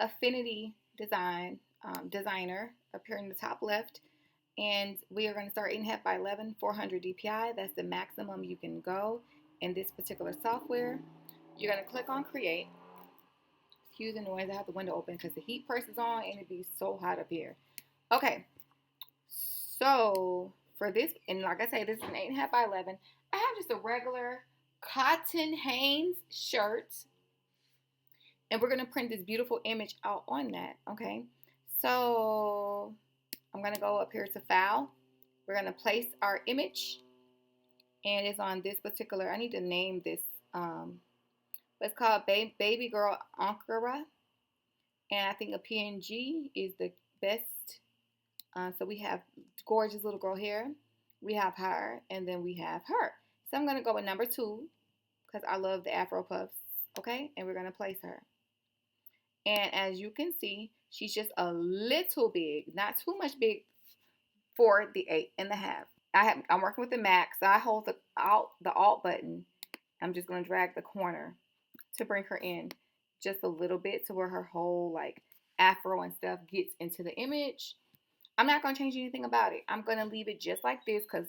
Affinity Designer up here in the top left. And we are going to start 8.5 by 11, 400 DPI. That's the maximum you can go in this particular software. You're going to click on create. Excuse the noise, I have the window open because the heat press is on and it'd be so hot up here. Okay, so for this, and like I say, this is an 8.5 by 11. I have just a regular cotton Hanes shirt. And we're going to print this beautiful image out on that, okay? So I'm going to go up here to File. We're going to place our image. And it's on this particular, I need to name this. It's called Baby Girl Ankara. And I think a PNG is the best. So we have gorgeous little girl here. We have her. And then we have her. So I'm going to go with number 2. Because I love the Afro puffs. Okay? And we're going to place her. And as you can see, she's just a little big, not too much big for the 8.5. I'm working with the Mac, so I hold the Alt button. I'm just going to drag the corner to bring her in just a little bit to where her whole like afro and stuff gets into the image. I'm not going to change anything about it. I'm going to leave it just like this because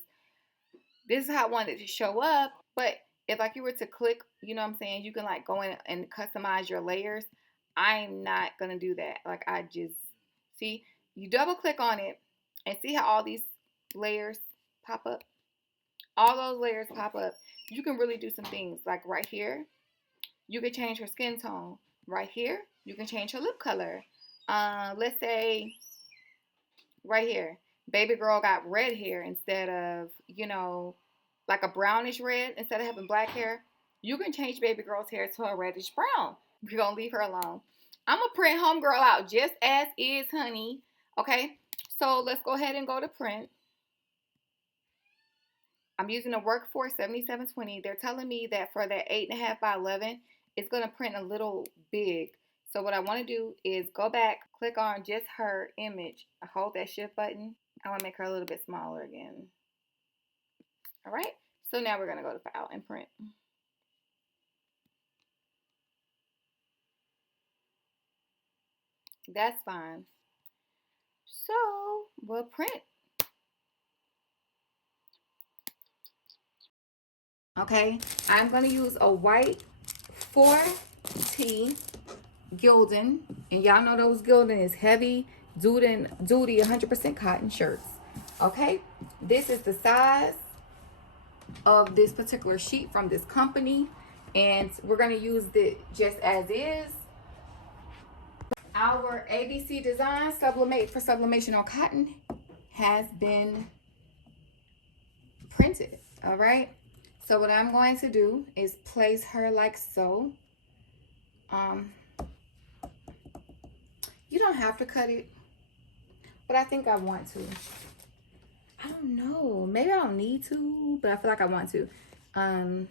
this is how I wanted it to show up. But if like you were to click, you know what I'm saying, you can like go in and customize your layers. I'm not going to do that. Like I just, see, you double click on it and see how all these layers pop up? All those layers pop up. You can really do some things like right here. You can change her skin tone. Right here, you can change her lip color. Let's say right here, baby girl got red hair instead of, you know, like a brownish red instead of having black hair. You can change baby girl's hair to a reddish brown. We're going to leave her alone. I'm going to print homegirl out just as is, honey. Okay, so let's go ahead and go to print. I'm using a Workforce 7720. They're telling me that for that 8.5 by 11, it's going to print a little big. So what I want to do is go back, click on just her image. I hold that shift button. I want to make her a little bit smaller again. All right, so now we're going to go to File and Print. That's fine. So we'll print. Okay, I'm going to use a white 4T Gildan. And y'all know those Gildan is heavy duty 100% cotton shirts. Okay, this is the size of this particular sheet from this company. And we're going to use it just as is. Our ABCDesignz Subli-mate for sublimation on cotton has been printed. All right. So what I'm going to do is place her like so. You don't have to cut it, but I think I want to. I don't know. Maybe I don't need to, but I feel like I want to. And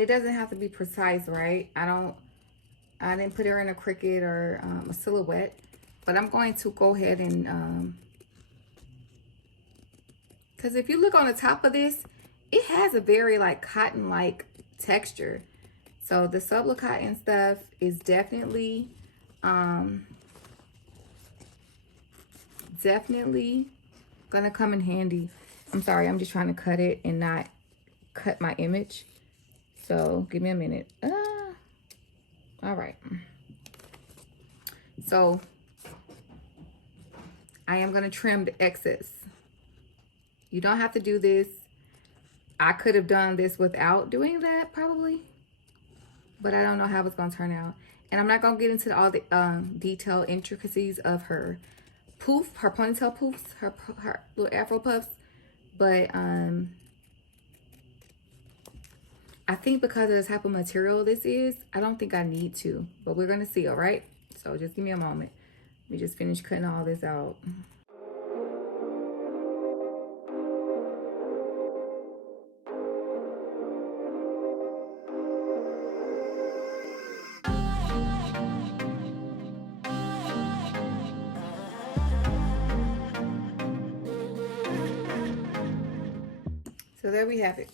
it doesn't have to be precise, right? I didn't put her in a cricket or a silhouette, but I'm going to go ahead and, because if you look on the top of this, it has a very like cotton-like texture. So the Subli-cotton stuff is definitely gonna come in handy. I'm sorry, I'm just trying to cut it and not cut my image. So give me a minute. All right. So I am gonna trim the excess. You don't have to do this. I could have done this without doing that probably, but I don't know how it's gonna turn out. And I'm not gonna get into all the detailed intricacies of her poof, her ponytail poofs, her little afro puffs. But I think because of the type of material this is, I don't think I need to, but we're gonna see, all right? So just give me a moment. Let me just finish cutting all this out. So there we have it.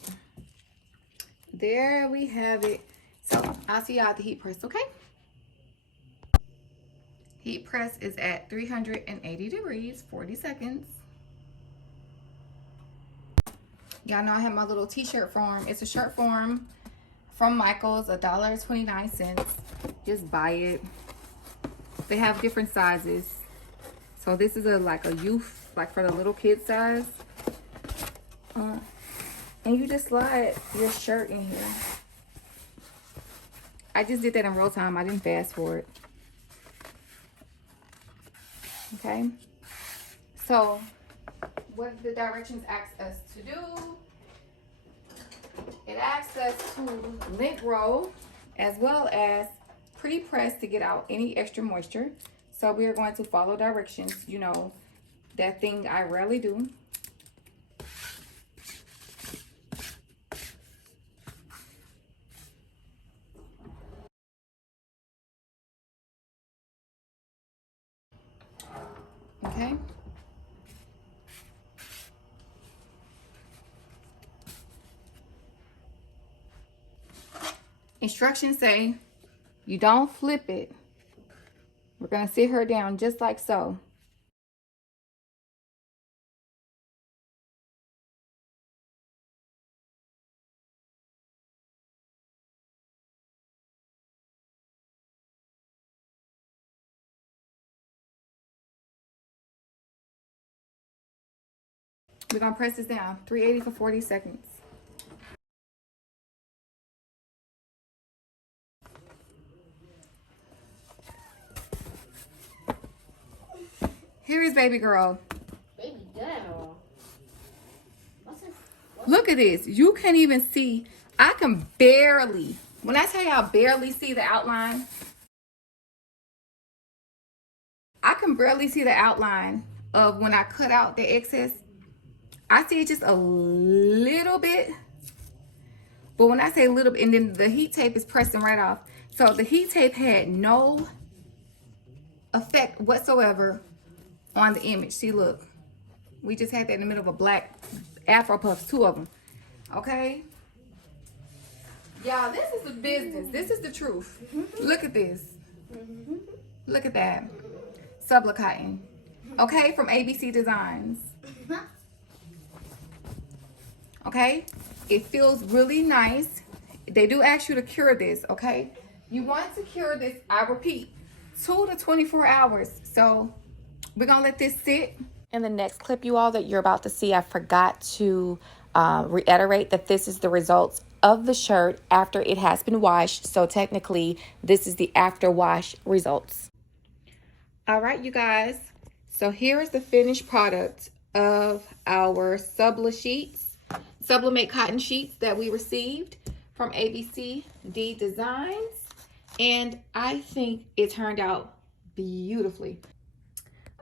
there we have it. So I'll see y'all at the heat press, okay? Heat press is at 380 degrees, 40 seconds. Y'all know I have my little t-shirt form. It's a shirt form from Michael's, $1.29. Just buy it. They have different sizes. So this is like a youth, like for the little kid size. And you just slide your shirt in here. I just did that in real time. I didn't fast forward. Okay. So what the directions ask us to do, it asks us to lint roll as well as pre-press to get out any extra moisture. So we are going to follow directions. You know, that thing I rarely do. Okay. Instructions say you don't flip it. We're going to sit her down just like so. We're going to press this down, 380 for 40 seconds. Here is baby girl. Baby girl. What's this? Look at this. You can't even see. I can barely, when I tell you I barely see the outline, I can barely see the outline of when I cut out the excess. I see it just a little bit. But when I say a little bit, and then the heat tape is pressing right off. So the heat tape had no effect whatsoever on the image. See, look. We just had that in the middle of a black Afro puffs, 2 of them. Okay? Y'all, this is the business. This is the truth. Look at this. Look at that. Subli-mate. Okay? From ABCDesignz. Okay? It feels really nice. They do ask you to cure this, okay? You want to cure this, I repeat, 2 to 24 hours. So we're going to let this sit. In the next clip, you all, that you're about to see, I forgot to reiterate that this is the results of the shirt after it has been washed. So technically, this is the after wash results. All right, you guys. So here is the finished product of our Subli-mate cotton sheets that we received from ABCDesignz. And I think it turned out beautifully.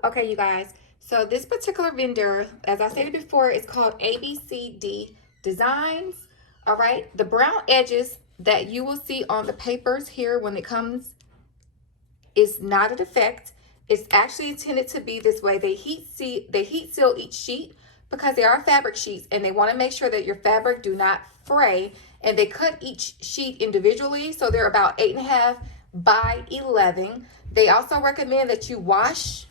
Okay, you guys. So this particular vendor, as I stated before, is called ABCDesignz. All right. The brown edges that you will see on the papers here when it comes is not a defect. It's actually intended to be this way. They heat seal each sheet because they are fabric sheets, and they want to make sure that your fabric do not fray. And they cut each sheet individually, so they're about 8.5 by 11. They also recommend that you wash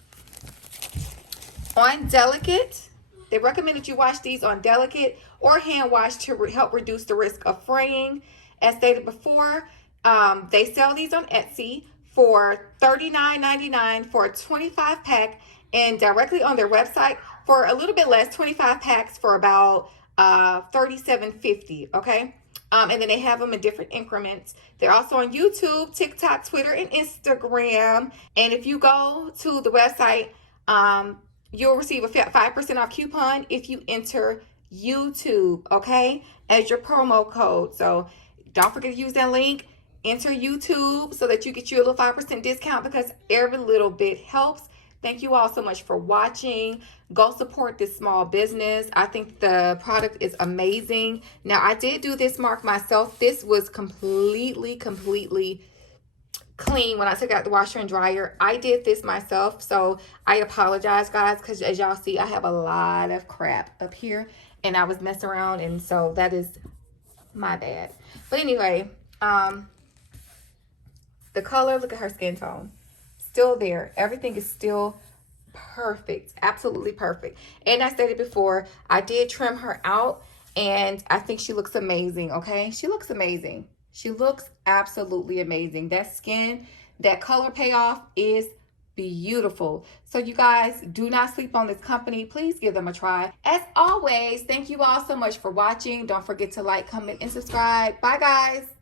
on delicate. They recommend that you wash these on delicate or hand wash to help reduce the risk of fraying. As stated before, they sell these on Etsy for $39.99 for a 25 pack, and directly on their website for a little bit less, 25 packs for about $37.50. Okay. And then they have them in different increments. They're also on YouTube, TikTok, Twitter, and Instagram. And if you go to the website, you'll receive a 5% off coupon if you enter YouTube, okay, as your promo code. So don't forget to use that link. Enter YouTube so that you get you a little 5% discount, because every little bit helps. Thank you all so much for watching. Go support this small business. I think the product is amazing. Now, I did do this mark myself. This was completely clean when I took out the washer and dryer. I did this myself, so I apologize, guys, because as y'all see, I have a lot of crap up here, and I was messing around, and so that is My bad. But anyway, the color, look at her skin tone. Still there. Everything is still perfect. Absolutely perfect. And I stated before, I did trim her out, and I think she looks amazing, okay? She looks amazing. She looks absolutely amazing. That skin, that color payoff is beautiful. So you guys, do not sleep on this company. Please give them a try. As always, thank you all so much for watching. Don't forget to like, comment, and subscribe. Bye, guys.